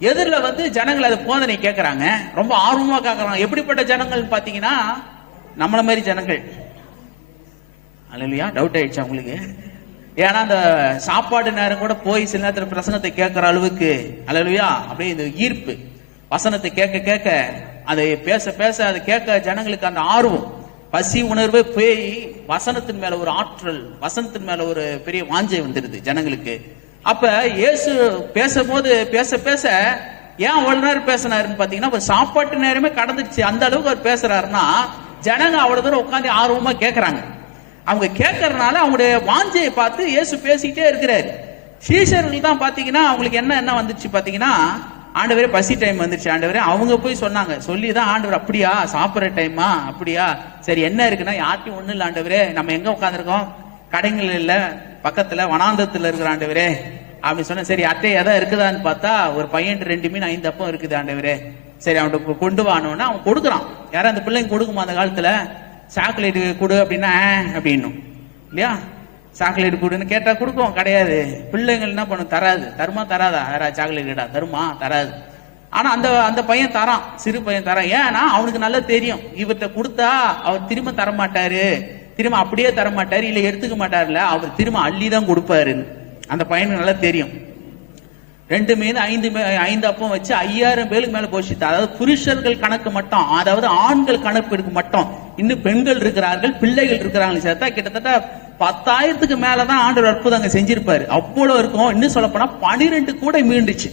எதிரில் வந்து ஜனங்கள் அது போதனை கேட்கறாங்க ரொம்ப ஆர்வமா கேட்கறாங்க எப்படிப்பட்ட ஜனங்கள் பாத்தீங்கன்னா நம்மள மாதிரி ஜனங்கள். இல்லையா டவுட் ஆயிடுச்சு உங்களுக்கு? ஏன்னா அந்த சாப்பாடு நேரம் கூட போய் சில நேரத்தில் பிரசங்கத்தை கேட்குற அளவுக்கு அலலுயா அப்படியே இந்த ஈர்ப்பு. வசனத்தை கேட்க கேட்க அதை பேச பேச அதை கேட்க ஜனங்களுக்கு அந்த ஆர்வம். பசி உணர்வு போய் வசனத்தின் மேல ஒரு ஆற்றல் வசனத்தின் மேல ஒரு பெரிய வாஞ்சை வந்துடுது ஜனங்களுக்கு. அப்ப இயேசு பேசும்போது பேச பேச ஏன் அவ்வளவு நேரம் பேசினாருன்னு பாத்தீங்கன்னா சாப்பாட்டு நேரமே கடந்துச்சு அந்த அளவுக்கு அவர் பேசுறாருன்னா ஜனங்க அவ்வளவு தூரம் உட்காந்து ஆர்வமா கேட்கறாங்க அவங்க கேட்கறதுனால அவங்களுடைய வாஞ்சையை பார்த்து இயேசு பேசிக்கிட்டே இருக்கிறாரு. சீசர்கள் தான் பாத்தீங்கன்னா அவங்களுக்கு என்ன என்ன வந்துச்சு பாத்தீங்கன்னா ஆண்டவரே பசி டைம் வந்துருச்சு. ஆண்டவரே அவங்க போய் சொன்னாங்க. சொல்லி தான் ஆண்டவர் அப்படியா சாப்பிட்ற டைமா அப்படியா? சரி என்ன இருக்குன்னா யார்ட்டையும் ஒன்றும் இல்லை ஆண்டவரே. நம்ம எங்க உட்காந்துருக்கோம் கடைகள் இல்ல. பக்கத்துல வனாந்தத்துல இருக்கிற ஆண்டவரே. அப்படின்னு சொன்ன சரி அட்டை எதாவது இருக்குதான்னு பார்த்தா ஒரு பையன் ரெண்டு மீன் ஐந்து அப்பம் இருக்குது ஆண்டவரே. சரி அவன்கிட்ட கொண்டு வானோன்னா அவன் கொடுக்குறான். யாரும் அந்த பிள்ளைங்க கொடுக்குமா அந்த காலத்துல? சாக்லேட் கொடு அப்படின்னா அப்படின்னும். இல்லையா? சாக்லேட் கொடுன்னு கேட்டா கொடுக்கும் கிடையாது. பிள்ளைங்கள் என்ன பண்ணும்? தராது. தருமா தராதா? யாராவது சாக்லேட் கேட்டா தருமா தராது. ஆனா அந்த அந்த பையன் தரான். சிறு பையன் தரான். ஏன்னா அவனுக்கு நல்லா தெரியும். இவர்கிட்ட கொடுத்தா அவர் திரும்ப தரமாட்டாரு. திரும்ப அப்படியே தர மாட்டார் இல்ல எடுத்துக்க மாட்டார்ல அவர் திரும்ப அள்ளி தான் கொடுப்பாருன்னு. அந்த பையனுக்கு நல்லா தெரியும். ரெண்டு மீன் ஐந்து மே- ஐந்து அப்பம் வச்சு ஐயாயிரம் பேருக்கு மேல போஷித்தா அதாவது புருஷர்கள் கணக்கு மட்டும் அதாவது ஆண்கள் கணக்கு மட்டும். இன்னும் பெண்கள் இருக்கிறார்கள் பிள்ளைகள் இருக்கிறாங்க சேர்த்தா கிட்டத்தட்ட பத்தாயிரத்துக்கு மேலதான் ஆண்டு அற்புதம் அங்க செஞ்சிருப்பாரு. அவ்வளவு இருக்கும். இன்னும் சொல்ல போனா பனிரெண்டு கூட மீண்டுச்சு.